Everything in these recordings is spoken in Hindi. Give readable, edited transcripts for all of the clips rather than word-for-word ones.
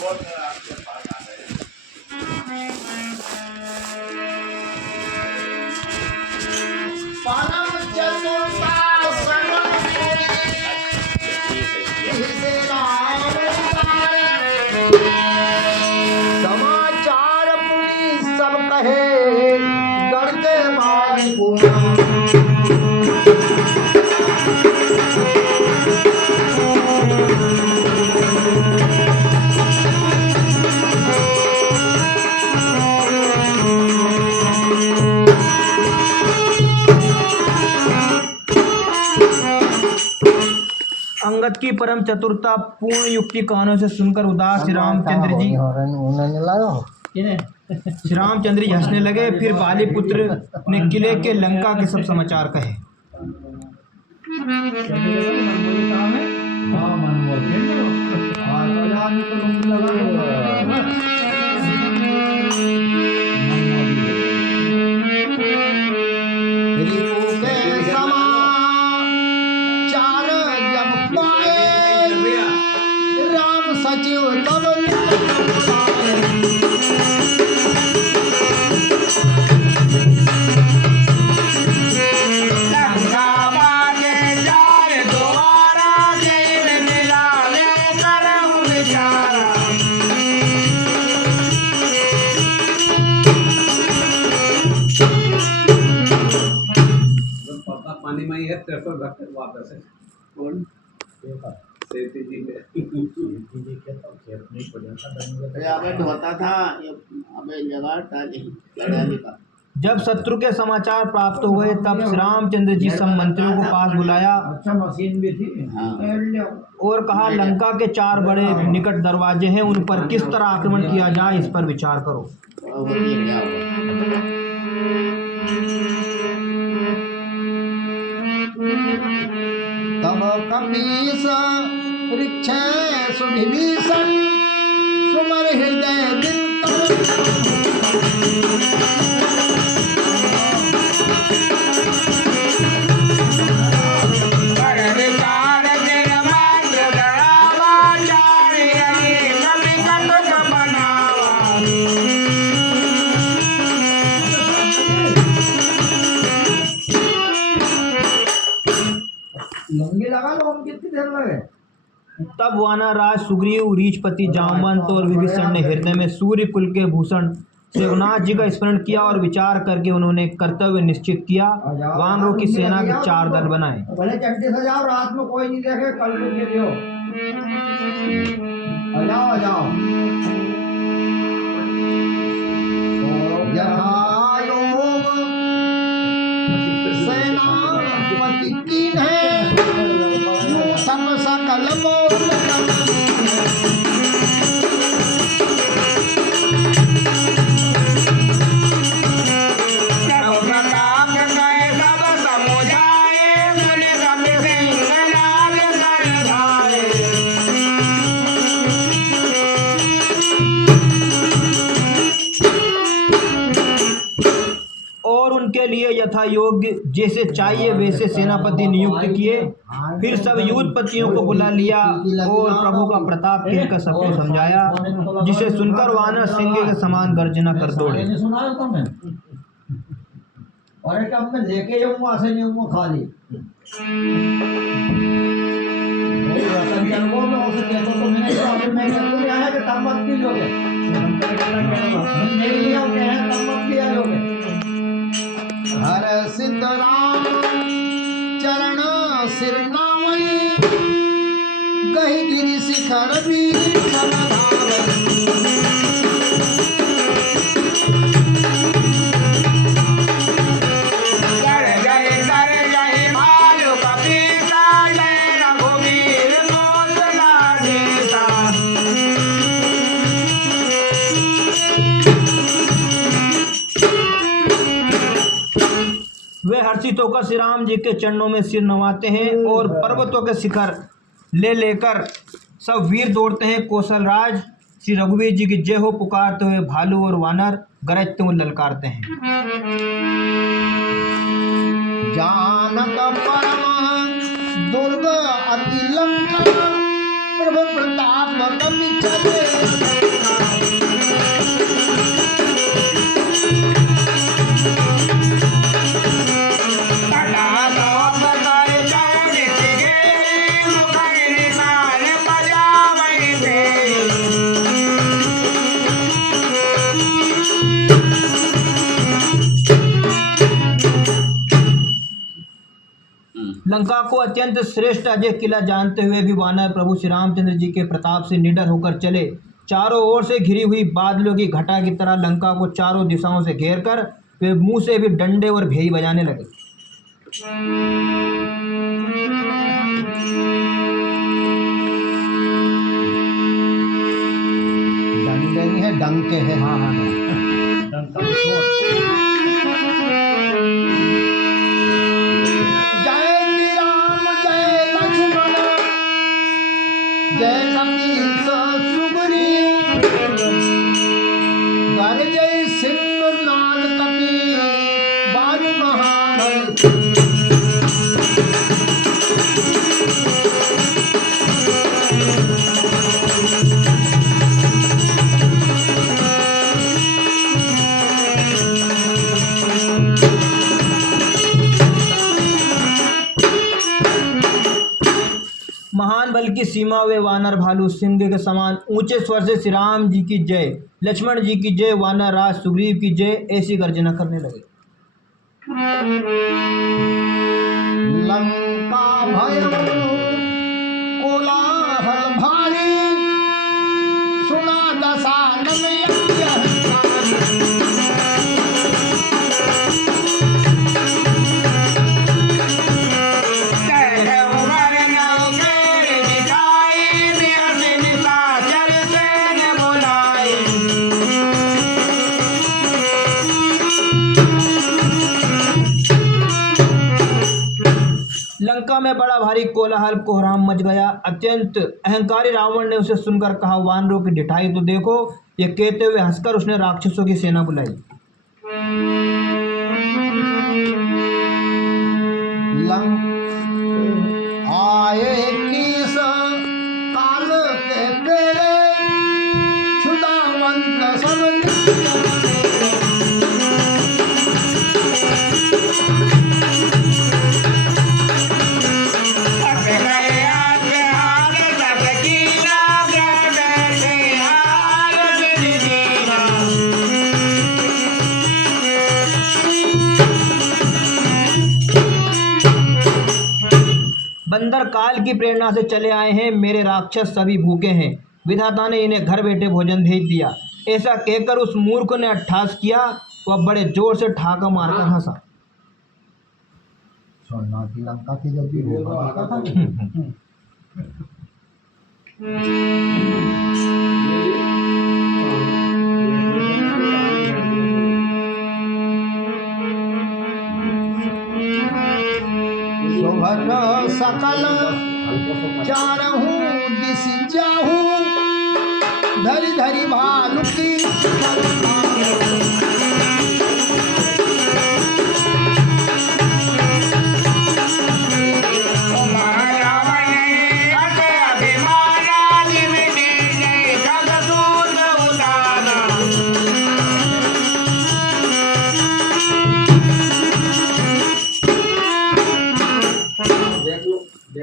परम चतुरता सरल से राम समाचार पुलिस सब कहे करते मारी अंगद की परम चतुरता पूर्ण युक्ति कहानों से सुनकर उदास श्री रामचंद्र जी हंसने लगे। फिर बाली पुत्र ने किले के लंका के सब समाचार कहे। सचिव तब पानी में है ट्रेक्टर रख वापस है कौन अबे ढोता था अबे जगह डाली का। जब शत्रु के समाचार प्राप्त हो गए तब श्री रामचंद्र जी सब मंत्रियों को पास बुलाया। अच्छा मशीन भी थी। और कहा, लंका के 4 बड़े निकट दरवाजे हैं, उन पर किस तरह आक्रमण किया जाए इस पर विचार करो। तब कपीस वृक्ष सुविभीषण सुमर हृदय दिन लगा लो हम कितनी देर लगे। तब वानर राज सुग्रीव, रीछपति जामवंत और विभीषण ने हृदय में सूर्य कुल के भूषण शिवनाथ जी का स्मरण किया और विचार करके उन्होंने कर्तव्य निश्चित किया। वानरों की सेना के 4 दल बनाए। भले चट्टी सजाओ, रात में कोई नहीं देखे, कल को गिर जाओ। आ जाओ आ जाओ। सेनापति की है सब सकल के लिए यथा योग्य जैसे चाहिए वैसे सेनापति नियुक्त किए। फिर सब युद्धपतियों को बुला लिया और प्रभु का प्रताप कहकर सबको समझाया, जिसे सुनकर वानर सिंह के समान गर्जना कर दौड़े। और एक अब मैं लेके जाऊंगा ऐसे नहीं हूँ खाली वो में उसे देखो तो मैंने कहा अभी मैं कहते आया कि तब मत कीजिए मेरे लिए होते हैं तब मत किया लोगे। हर सिद्धराम चरण सिर नावई गही गिरी शिखर भी वे हर्षित होकर श्री राम जी के चरणों में सिर नवाते हैं और पर्वतों के शिखर ले लेकर सब वीर दौड़ते हैं। कौशल राज श्री रघुवीर जी की जय हो पुकारते हुए भालू और वानर गरजते हुए ललकारते हैं। जानक परम दुर्ग अति लंका प्रभु प्रताप कवि चले लंका को अत्यंत श्रेष्ठ अजय किला जानते हुए भी वानर प्रभु श्री रामचंद्र जी के प्रताप से निडर होकर चले। चारों ओर से घिरी हुई बादलों की घटा की तरह लंका को चारों दिशाओं से घेर कर वे मुंह से भी डंडे और भेई बजाने लगे। डंडे नहीं है, डंके हैं। हाँ हाँ जय श्री राम जय लक्ष्मण जय कपीस सुग्रीव गर्जय सिंहनाद कपी बारु महाबल। महान बल की सीमा वे वानर भालू सिंह के समान ऊंचे स्वर से श्री राम जी की जय, लक्ष्मण जी की जय, वानर राज सुग्रीव की जय ऐसी गर्जना करने लगे। लंका भय कोलाहल भारी सुना दशानन यज्ञ। लंका में बड़ा भारी कोलाहल कोहराम मच गया। अत्यंत अहंकारी रावण ने उसे सुनकर कहा, वानरों की ढिठाई तो देखो। ये कहते हुए हंसकर उसने राक्षसों की सेना बुलाई। आए किस काल के तेरे क्षुधावंत सब बंदर काल की प्रेरणा से चले आए हैं, मेरे राक्षस सभी भूखे हैं, विधाता ने इन्हें घर बैठे भोजन भेज दिया। ऐसा कहकर उस मूर्ख ने अट्ठास किया। वह बड़े जोर से ठाका मारकर हंसा। सोना की लंका की जब भी होगा था। शोभन सकल चारहूं दिस जाहूं धरि धरि भालू की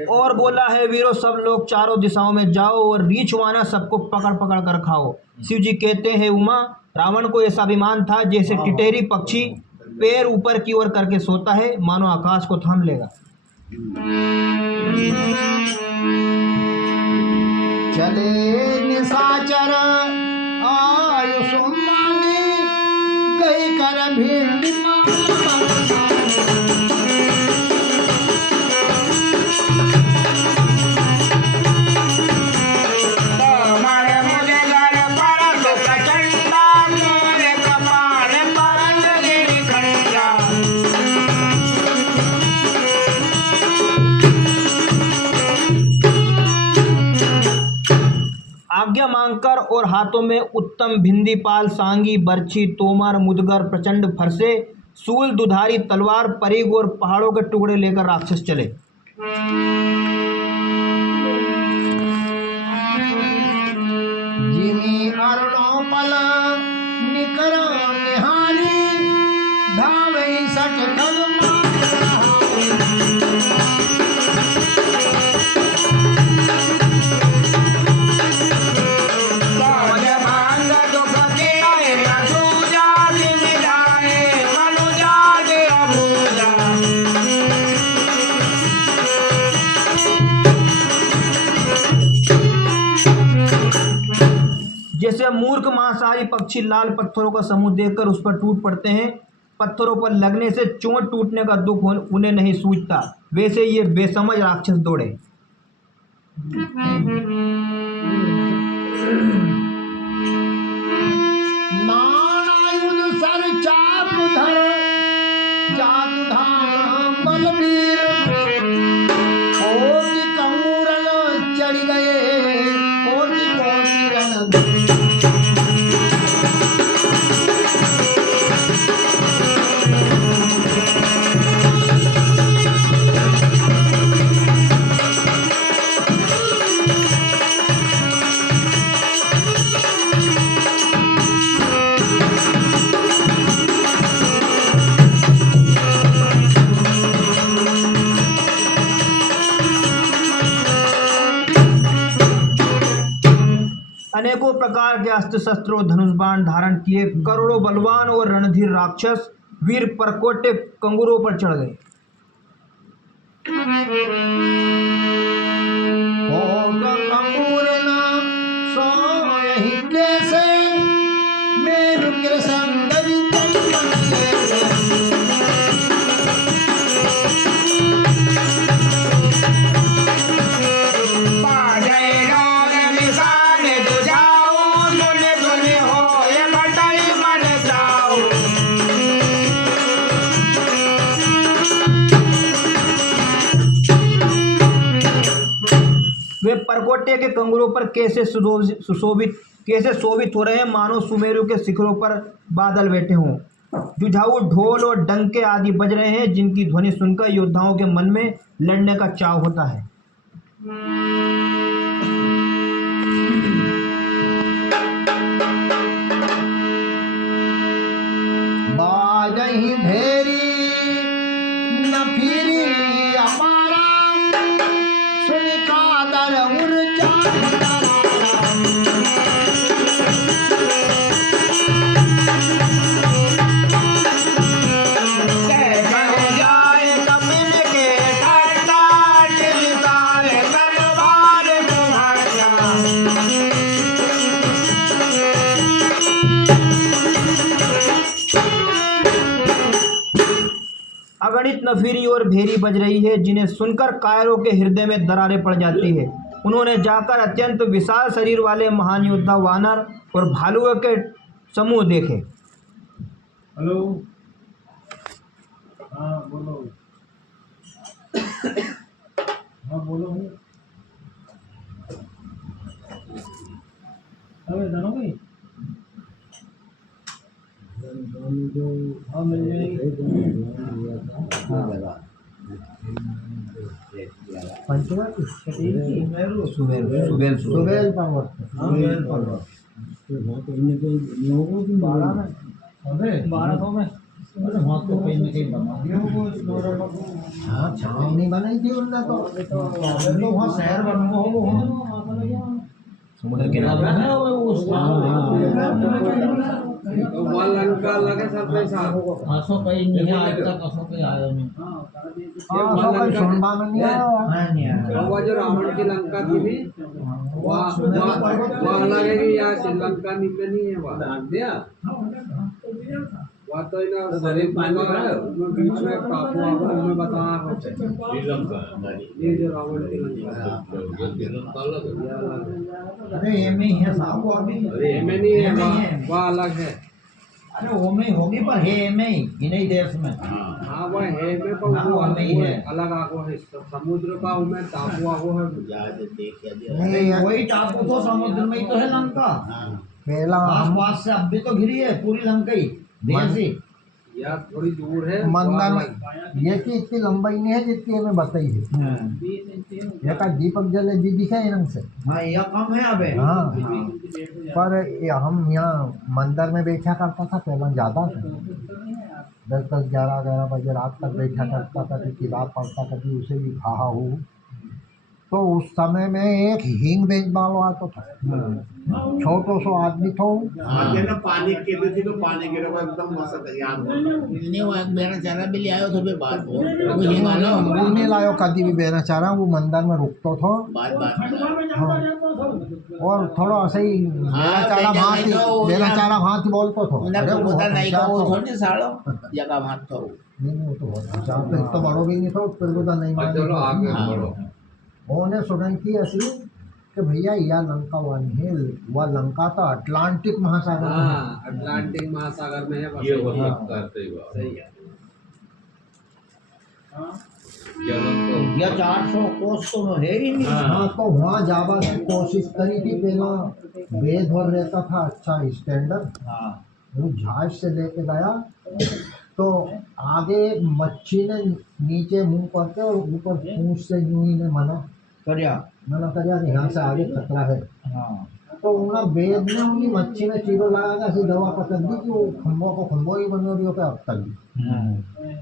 और बोला है, वीरों सब लोग चारों दिशाओं में जाओ और रीछ वाना सबको पकड़ पकड़ कर खाओ। शिव जी कहते हैं, उमा, रावण को ऐसा अभिमान था जैसे टिटेरी पक्षी पैर ऊपर की ओर करके सोता है, मानो आकाश को थाम लेगा। चले निशाचर आयुष मांगी गई कर भीड़ आज्ञा मांगकर और हाथों में उत्तम भिंदी पाल, सांगी, बर्छी, तोमर, मुदगर, प्रचंड फरसे, सूल, दुधारी, तलवार, परिग और पहाड़ों के टुकड़े लेकर राक्षस चले। जिमी अरुणों पल निकर निहारी धावे सट कल जैसे मूर्ख मांसाहारी पक्षी लाल पत्थरों का समूह देखकर उस पर टूट पड़ते हैं, पत्थरों पर लगने से चोट टूटने का दुख उन्हें नहीं सूझता, वैसे ये बेसमझ राक्षस दौड़े। मानायुध सर चाप धर जादू धाम बलबीर कोटि कंगूरन चढ़ गए कोटि कोटि रण अनेकों प्रकार के अस्त्र शस्त्रों धनुष बाण धारण किए करोड़ों बलवान और रणधीर राक्षस वीर परकोटे कंगुरों पर चढ़ गए। ओम कंगूरन सोहि कैसे मेरु कृष्ण गरि वे परकोटे के कंगुरों पर कैसे शोभित हो रहे हैं, मानो सुमेरु के शिखरों पर बादल बैठे हों। जुझाऊ ढोल और डंके आदि बज रहे हैं, जिनकी ध्वनि सुनकर योद्धाओं के मन में लड़ने का चाव होता है। बाजहि भेरी न फिरी अपारा सुनि कादर ऊर्जा अगणित नफीरी और भेरी बज रही है, जिन्हें सुनकर कायरों के हृदय में दरारें पड़ जाती है। उन्होंने जाकर अत्यंत विशाल शरीर वाले महान योद्धा वानर और भालुओं के समूह देखे। हेलो, हाँ बोलो, हाँ बोलो, अबे जानोगे? हाँ मिल जाएगी। सुबेल पर्वत अबे 1200 में अरे हाँ तो कहीं न कहीं बना हाँ छाव नहीं बनाई थी उनने तो वहाँ शहर बनना हो समुद्र किनारे तो वहाँ लंका लगे सर पैसा असो कहीं नहीं है आज तक असो कहीं आया नहीं सुनबा में नहीं आया तो वह जो रावण की लंका थी भी वहाँ लगेगी या श्रीलंका निकले नहीं है वहाँ वहाँ तो इधर शरीर उसमें बीच में टापू आकर उन्हें बताया ये जो रावण की लंका अरे ये में ही है साहब वो अभी ये में नहीं है वह अलग है। अरे वो में होगी पर है में ही इन्हीं देश में हाँ वह है में पर हाँ, वो में ही है। अलग आगो है समुद्र का उनमें टापू आगो है नहीं वही टापू तो समुद्र में ही तो है लंका पहला आसपास से अब भी तो घिरी है पूरी लंका ही देश ही या थोड़ी दूर है मंदिर में ये की इतनी लंबाई नहीं है जितनी हमें बताई है ये का दीपक जले जी दिखा है रंग से हाँ यह कम है अबे हाँ पर हम यहाँ मंदिर में बैठा करता था पहले ज़्यादा था 10-10 11-11 बजे रात तक बैठा करता था, कभी किताब पढ़ता, कभी उसे भी खाहा हो तो उस समय में एक हींग बेच वालो आता था, छोटो सो आदमी थो। पानी के लिए थी तो पानी गिरो एकदम मस्त तैयार नहीं वो एक बेरा चारा भी ले आयो तो फिर बात वो हींग वाला वो नहीं लायो कभी भी बेना चारा, वो मंदिर में रुकतो थो। बात हाँ। और थोड़ा ऐसे ही बेना चारा भांति बोलतो थो। उन्हें अरे पता नहीं को वो होशियार थोड़ी सालो जगह भात थो नहीं वो तो बहुत होशियार तो इतना बड़ो भी नहीं थो, फिर बुदा नहीं चलो आगे बढ़ो। उन्हें सुनन की ऐसी कि भैया यह लंका वन है, वह लंका तो अटलांटिक महासागर में है। हाँ अटलांटिक महासागर में है बस। ये हो सकता है, सही बात। सही है। या 400 कोस तो है ही नहीं। हाँ तो वहाँ जावा की कोशिश करी थी, पहला वेद और रहता था अच्छा स्टैंडर्ड। हाँ वो जहाज से लेके गया तो आगे एक मच्छी ने नीचे मुंह करके और ऊपर पूंछ से यूं ही ने मना करिया। कि यहाँ से आगे खतरा है। हाँ तो उन्हें वेद ने उन्हीं मच्छी में चीरो लगा के ऐसी दवा पकड़ दी कि वो खम्बो ही बनो रही हो पे अब तक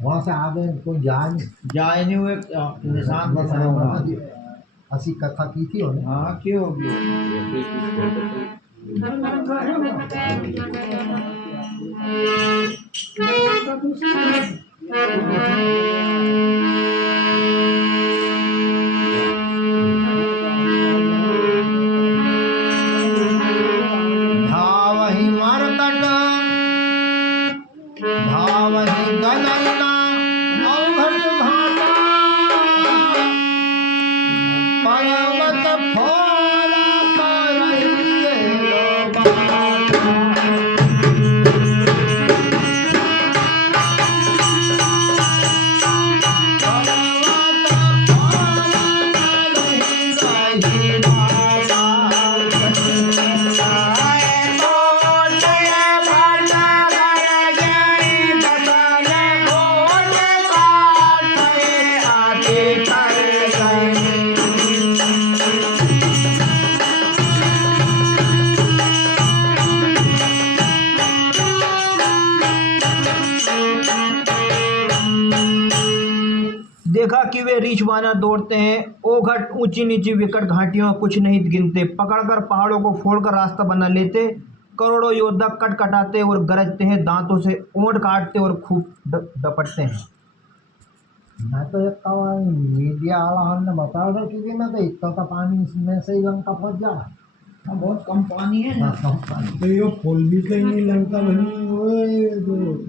वहाँ से आगे कोई जाए नहीं हुए निशान बसा होगा। ऐसी कथा की थी उन्हें। हाँ क्यों धावहि मरकट धावहि गनैना अवघट घाटा पर्वत फोड़ा करैये बाटा। देखा कि वे रीछ वानर दौड़ते हैं, ओघट ऊंची नीची विकट घाटियों कुछ नहीं गिनते, पकड़कर पहाड़ों को फोड़कर रास्ता बना लेते। करोड़ों योद्धा कटकटाते और गरजते हैं, दांतों से ओंठ काटते और खूब डपटते हैं। मैं तो एक मीडिया वाला हमने बताया था कि मैं तो इतना का पानी में से ही लंका पहुंच जा। बहुत कम पानी है ना। कम पानी तो ये फूल भी कहीं लंका बनी हुए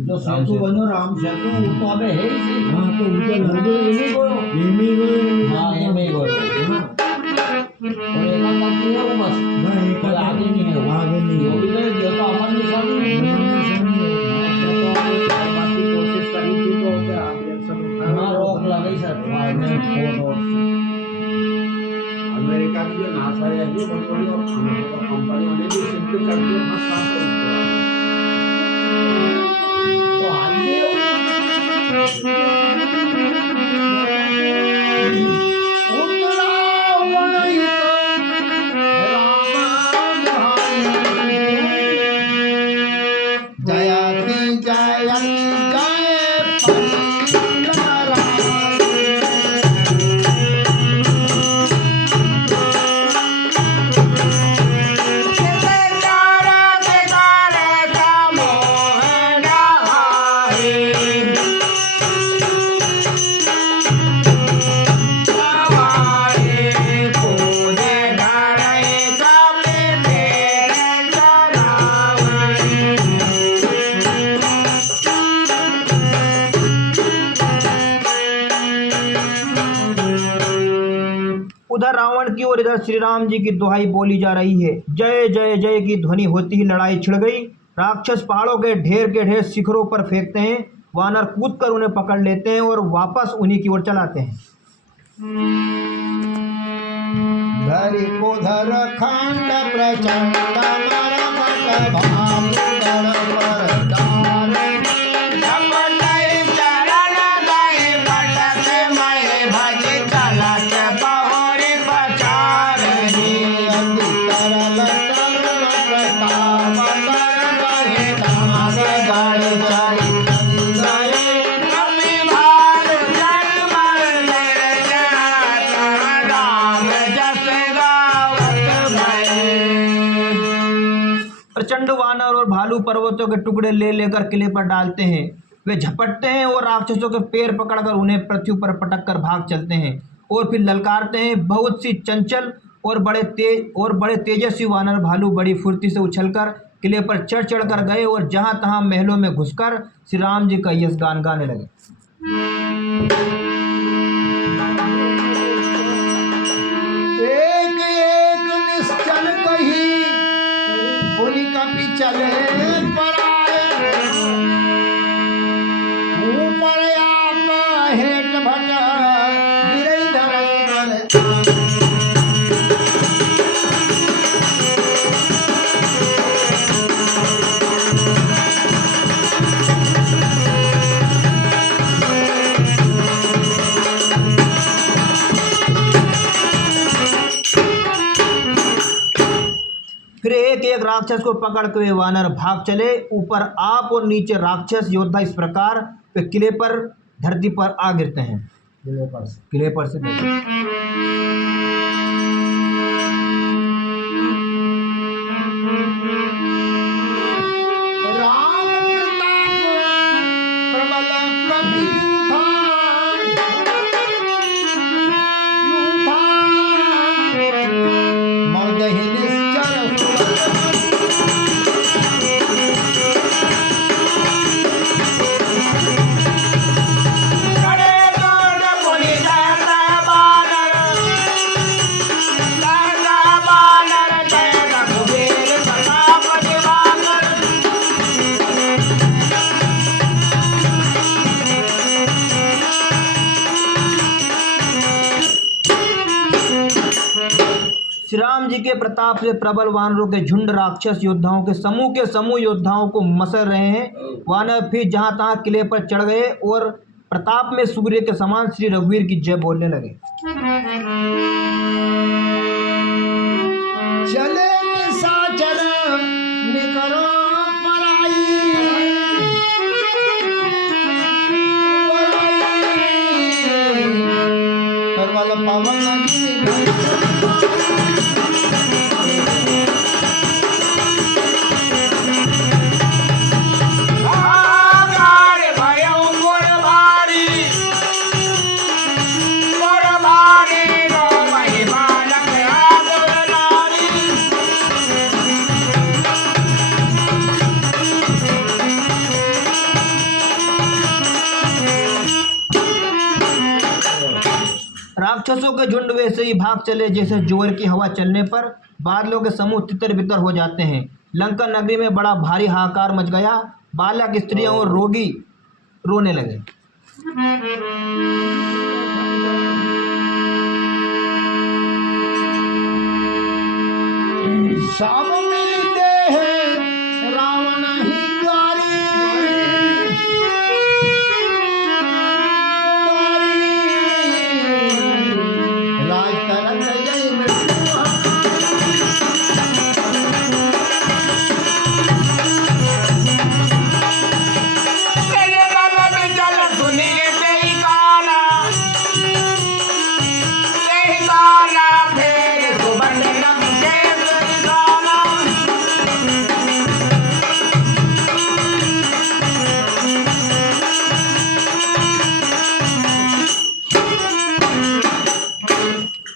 जो सेतु बनो राम सेतु वो तो अबे है ही नहीं। हाँ तो उनका लगो नहीं गयो। ये नहीं गए हाँ ये में गयो। और एक बाकी है वो बस। ना एक कोई आगे नहीं है वो। आगे नहीं जो है भी गए ये तो अमर निशानी है। बाकी कोशिश करी थी तो फिर आगे सब हाँ रोक लगी सर फायर में फोन और अमेरिका की जो नासा है ये बहुत बड़ी कंपनी ने भी शिफ्ट कर दिया फर्स्ट क्लास तो आगे जयति जयति उधर रावण की और इधर श्री राम जी की दुहाई बोली जा रही है। जय जय जय की ध्वनि होती ही लड़ाई छिड़ गई। राक्षस पहाड़ों के ढेर शिखरों पर फेंकते हैं, वानर कूदकर उन्हें पकड़ लेते हैं और वापस उन्हीं की ओर चलाते हैं। धरि कुधर खंड प्रचंड मरकट भानु गण पर डारे। राम प्रचंड वानर और भालू पर्वतों के टुकड़े ले लेकर किले पर डालते हैं। वे झपटते हैं और राक्षसों के पैर पकड़कर उन्हें पृथ्वी पर पटक कर भाग चलते हैं और फिर ललकारते हैं। बहुत सी चंचल और बड़े तेजस्वी वानर भालू बड़ी फुर्ती से उछलकर किले पर चढ़ चढ़ कर गए और जहां तहां महलों में घुसकर श्री राम जी का यश गान गाने लगे। एक एक निश्चल कही बोली कपि चले पराए, ऊपर आप हेठ भट गिरई धरई। फिर एक एक राक्षस को पकड़ के वे वानर भाग चले। ऊपर आप और नीचे राक्षस योद्धा इस प्रकार वे किले पर धरती पर आ गिरते हैं। किले पर से राम प्रताप प्रबल कपि मर्दहि निश्चल श्री राम जी के प्रताप से प्रबल वानरों के झुंड राक्षस योद्धाओं के समूह योद्धाओं को मसल रहे हैं। वानर फिर जहां तहां किले पर चढ़ गए और प्रताप में सूर्य के समान श्री रघुवीर की जय बोलने लगे। चले निशाचर निकरो पराई, प्रबल पवन राक्षसों के झुंड वैसे ही भाग चले जैसे जोर की हवा चलने पर बादलों के समूह तितर बितर हो जाते हैं। लंका नगरी में बड़ा भारी हाहाकार मच गया। बालक, स्त्रियां और रोगी रोने लगे। सब मिलते हैं रावण ही द्वारी, राज तरत जय मृत्यु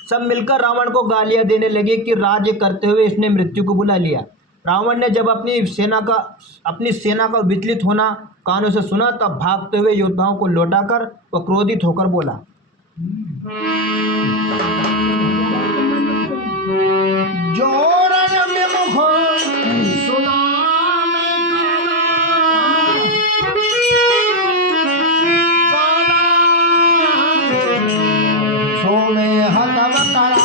सब मिलकर रावण को गालियां देने लगे कि राज्य करते हुए इसने मृत्यु को बुला लिया। रावण ने जब अपनी सेना का विचलित होना कानों से सुना तब भागते हुए योद्धाओं को लौटाकर वह क्रोधित होकर बोला, जोरन में मुख सुना मैं काना, सो में हतव करा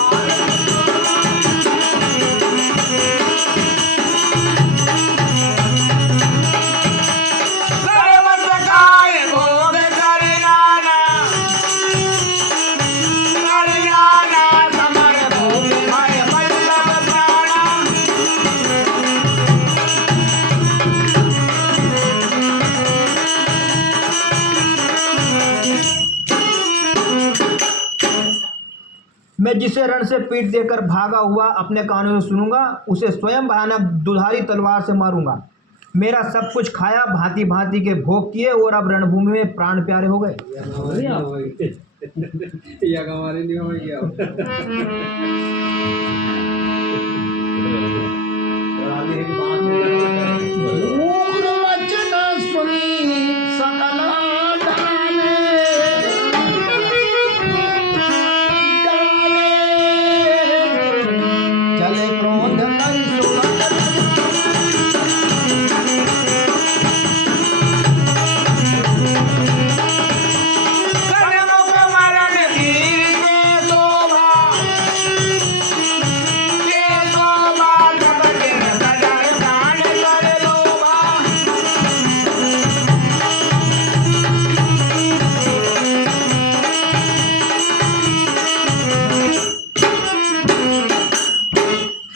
समर भूमि भय बल्लभ प्राणा। मैं जिसे रण से पीठ देकर भागा हुआ अपने कानों से सुनूंगा, उसे स्वयं भयानक दुधारी तलवार से मारूंगा। मेरा सब कुछ खाया, भांति भांति के भोग किए और अब रणभूमि में प्राण प्यारे हो गए। या हमारे लिए हो गया। उग्र वचन सुनी सकल डाले, चले क्रोध कर सुगत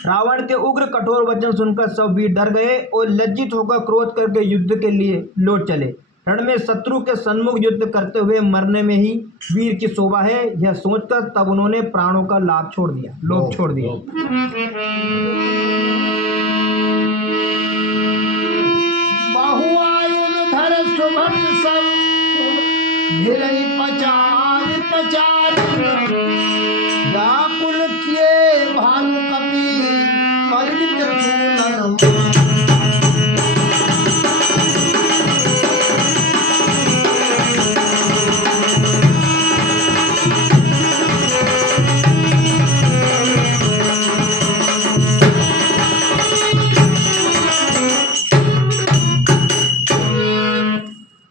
रावण के उग्र कठोर वचन सुनकर सब वीर डर गए और लज्जित होकर क्रोध करके युद्ध के लिए लौट चले। रण में शत्रु के सन्मुख युद्ध करते हुए मरने में ही वीर की शोभा है, यह सोचकर तब उन्होंने प्राणों का लोभ छोड़ दिया। बहुआयुधर सुभट सब भिरई पचार व्याकुल किए भानु कपि कलित चूलन।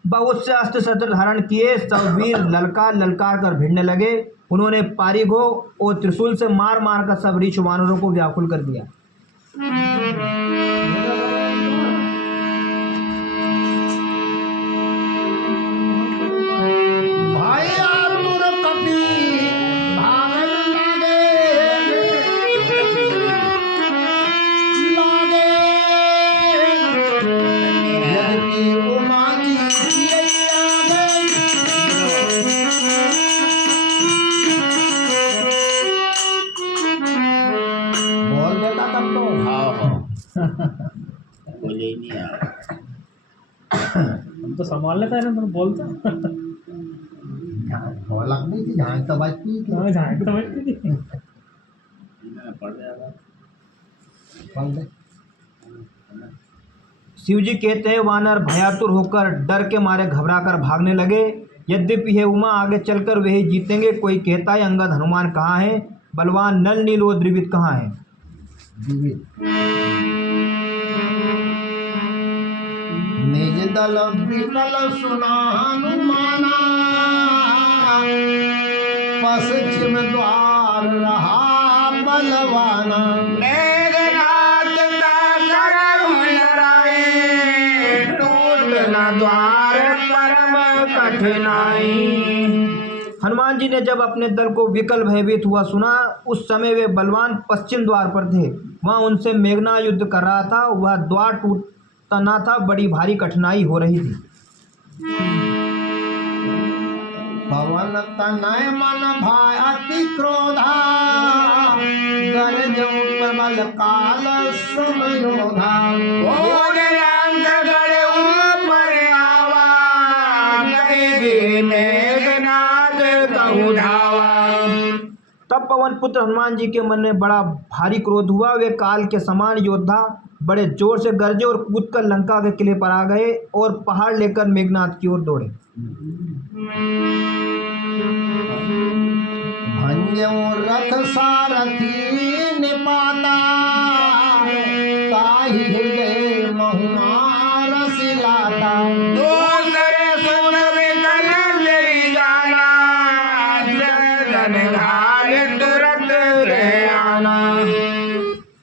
बहुत से अस्त्र शस्त्र धारण किए सब वीर ललकार कर भिड़ने लगे। उन्होंने पारिगो और त्रिशूल से मार मार कर सब ऋषि वानरों को व्याकुल कर दिया। भाई आतुर कपि भागन लागे यद्यपि उमा जी किए आगे। बोल देता तब तो हाँ बोले ही नहीं यार। हम तो संभाल लेता है ना, तुम बोलता ढोलक नहीं थी, झांझ तो बजती थी। हाँ, झांक तो बैठती थी। पड़ जाएगा। बोल दे। शिवजी कहते हैं वानर भयातुर होकर डर के मारे घबरा कर भागने लगे। यद्यपि है उमा आगे चलकर वे ही जीतेंगे। कोई कहता है अंगद हनुमान कहाँ है, बलवान नल नील और द्रिविद कहाँ है। निज दल विकल सुना हनुमाना, पश्चिम द्वार रहा बलवाना। मेघनाथ टूट न द्वार परम कठिनाई। हनुमान जी ने जब अपने दल को विकल भयभीत हुआ सुना, उस समय वे बलवान पश्चिम द्वार पर थे। वहां उनसे मेघनाथ युद्ध कर रहा था। वह द्वार टूटता ना था, बड़ी भारी कठिनाई हो रही थी। पवन तनय मन भय अति क्रोधा, गरज प्रबल काल सम योधा। तब पवन पुत्र हनुमान जी के मन में बड़ा भारी क्रोध हुआ। वे काल के समान योद्धा बड़े जोर से गरजे और कूदकर लंका के किले पर आ गए और पहाड़ लेकर मेघनाथ की ओर दौड़े। भंजो रथ सारथी निपाता, ताहि हृदय महुमार सिलाता।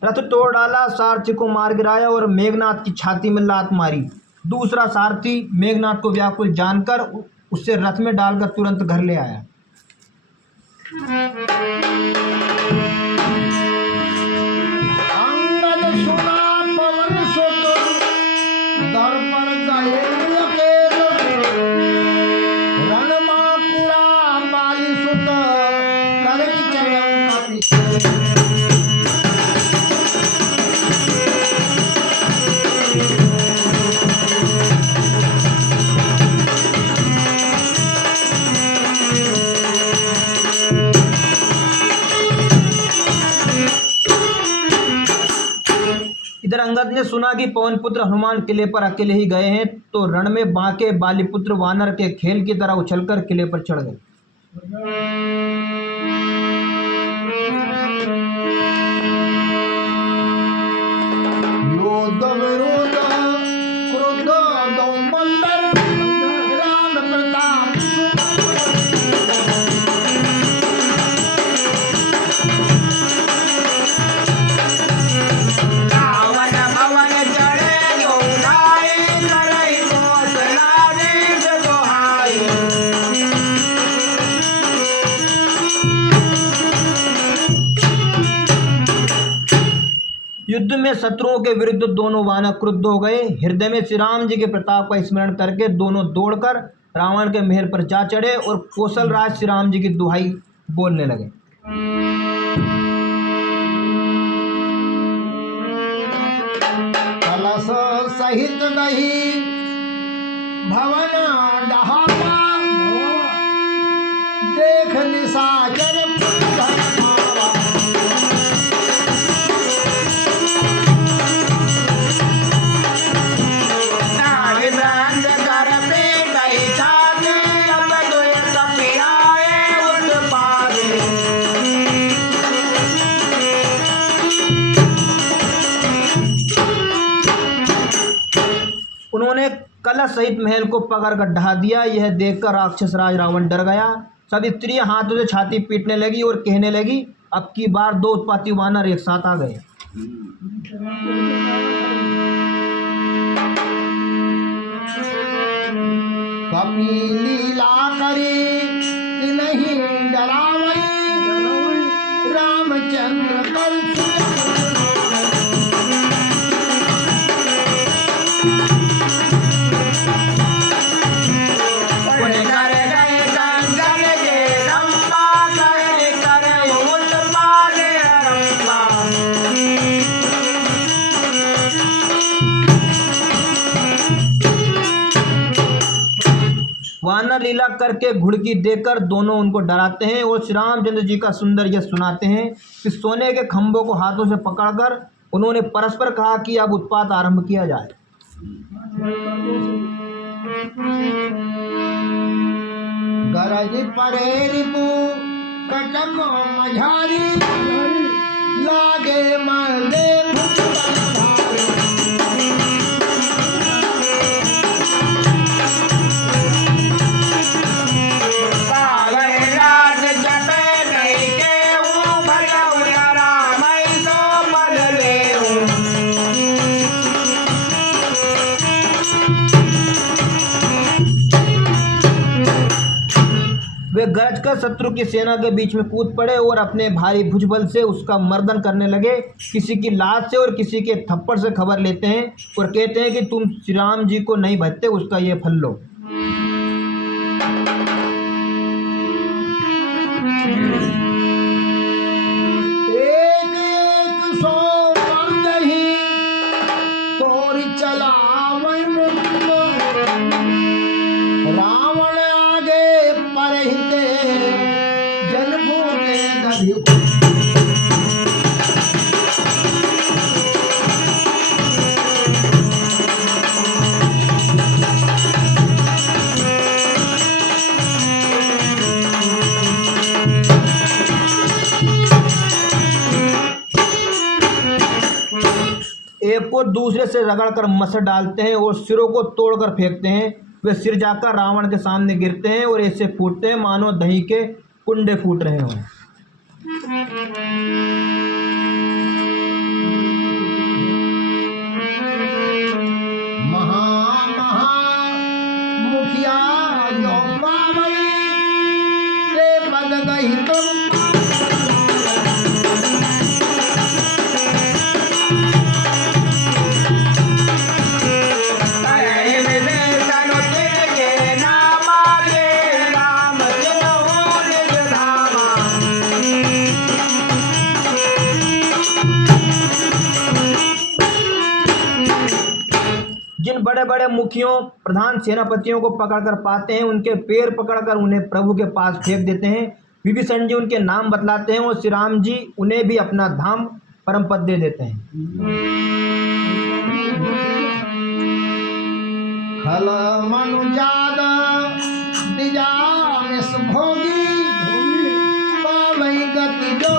रथ तोड़ डाला, सारथी को मार गिराया और मेघनाथ की छाती में लात मारी। दूसरा सारथी मेघनाथ को व्याकुल जानकर उससे रथ में डालकर तुरंत घर ले आया। अंगद सुना पवन सुत, दर पर गए अकेल। रणमापुरा बाली सुत, करहि चरण अंगद ने सुना कि पवन पुत्र हनुमान किले पर अकेले ही गए हैं, तो रण में बांके बालीपुत्र वानर के खेल की तरह उछलकर किले पर चढ़ गए। योद्ध विरोध क्रोध दो मंदर राम प्रताप रावण भवन चढ़े दोहाई, करई कौशला देश दोहाई। युद्ध में शत्रुओं के विरुद्ध दोनों वानर क्रुद्ध हो गए। हृदय में श्री राम जी के प्रताप का स्मरण करके दोनों दौड़कर रावण के महल पर जा चढ़े और कौशल राज श्री राम जी की दुहाई बोलने लगे। कलश सहित गही भवन डहावा, देख निशाचर धनभावा। उन्होंने कलश सहित महल को पकड़कर ढहा दिया। यह देखकर राक्षस राज रावण डर गया। सब स्त्रियां हाथों से छाती पीटने लगी और कहने लगी, अब की बार दो उत्पाती वानर एक साथ आ गए। कपी लीला करी नहीं डरावई, रामचंद्र कर वानर लीला करके घुड़की देकर दोनों उनको डराते हैं और श्री रामचंद्र जी का सुंदर यश सुनाते हैं। कि सोने के खंभों को हाथों से पकड़कर उन्होंने परस्पर कहा कि अब उत्पात आरंभ किया जाए। गरज परे रिपु कटक मझारी, लागे मरदे वे गरज कर शत्रु की सेना के बीच में कूद पड़े और अपने भारी भुजबल से उसका मर्दन करने लगे। किसी की लात से और किसी के थप्पड़ से खबर लेते हैं और कहते हैं कि तुम श्री राम जी को नहीं भजते, उसका ये फल लो। एक एक सो मर्दही तोरी चलावै मुझको, रावण आगे परहिते जन भूले दधि। एक को दूसरे से रगड़कर मसर डालते हैं और सिरों को तोड़कर फेंकते हैं। वे सिर जाकर रावण के सामने गिरते हैं और ऐसे फूटते हैं मानो दही के कुंडे फूट रहे हों। महा महा मुखिया जो पावई, ते पद गई तुम जिन बड़े बड़े मुखियों प्रधान सेनापतियों को पकड़कर पाते हैं, उनके पैर पकड़कर उन्हें प्रभु के पास फेंक देते हैं। विभीषण जी उनके नाम बतलाते हैं और श्री राम जी उन्हें भी अपना धाम परम पद दे देते हैं। खल मनुजाद दिजा मिस भोगी पावई गति जो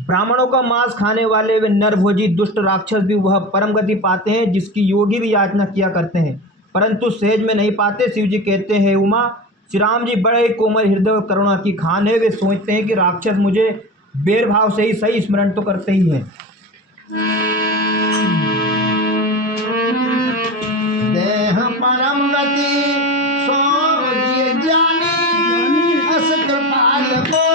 ब्राह्मणों का मांस खाने वाले वे नरभोजी दुष्ट राक्षस भी वह परम गति पाते हैं जिसकी योगी भी याचना किया करते हैं, परंतु सहज में नहीं पाते। शिव जी कहते हैं, उमा, श्री राम जी बड़े ही कोमल हृदय और करुणा की खान है। वे सोचते हैं कि राक्षस मुझे बेर भाव से ही सही स्मरण तो करते ही हैं। देह परम गति सो जिय जानी अस कृपाल को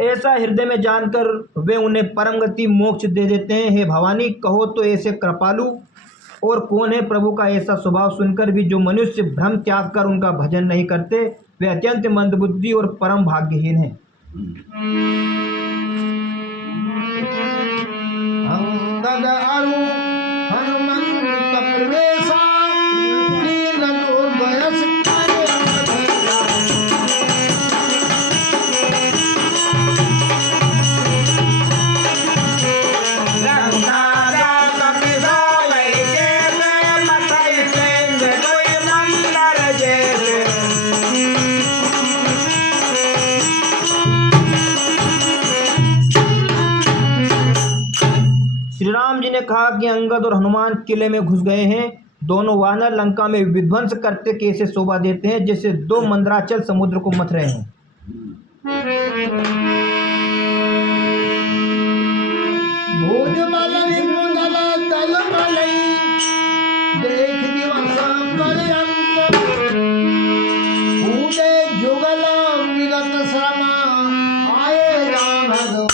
ऐसा हृदय में जानकर वे उन्हें परम गति मोक्ष दे देते हैं। हे भवानी, कहो तो ऐसे कृपालु और कौन है? प्रभु का ऐसा स्वभाव सुनकर भी जो मनुष्य भ्रम त्याग कर उनका भजन नहीं करते, वे अत्यंत मंदबुद्धि और परम भाग्यहीन हैं। अंगद अरु हनुमंत प्रवेशा लीन दुर्गयस श्री राम जी ने कहा कि अंगद और हनुमान किले में घुस गए हैं। दोनों वानर लंका में विध्वंस करते कैसे शोभा देते हैं, जैसे दो मंदराचल समुद्र को मथ रहे हैं। भोजबल विमुदल तलमलई देख दिवस पर्यंत कूदे जुगल विगत श्रम आए राम भगवान।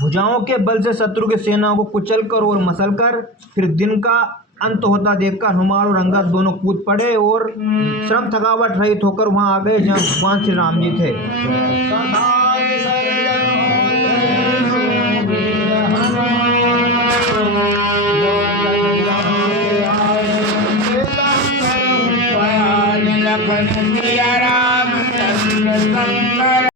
भुजाओं के बल से शत्रु की सेनाओं को कुचलकर और मसलकर फिर दिन का अंत होता देखकर हनुमान और अंगद दोनों कूद पड़े और श्रम थकावट रहित होकर वहां आ गए जहां भगवान श्री राम जी थे। लखन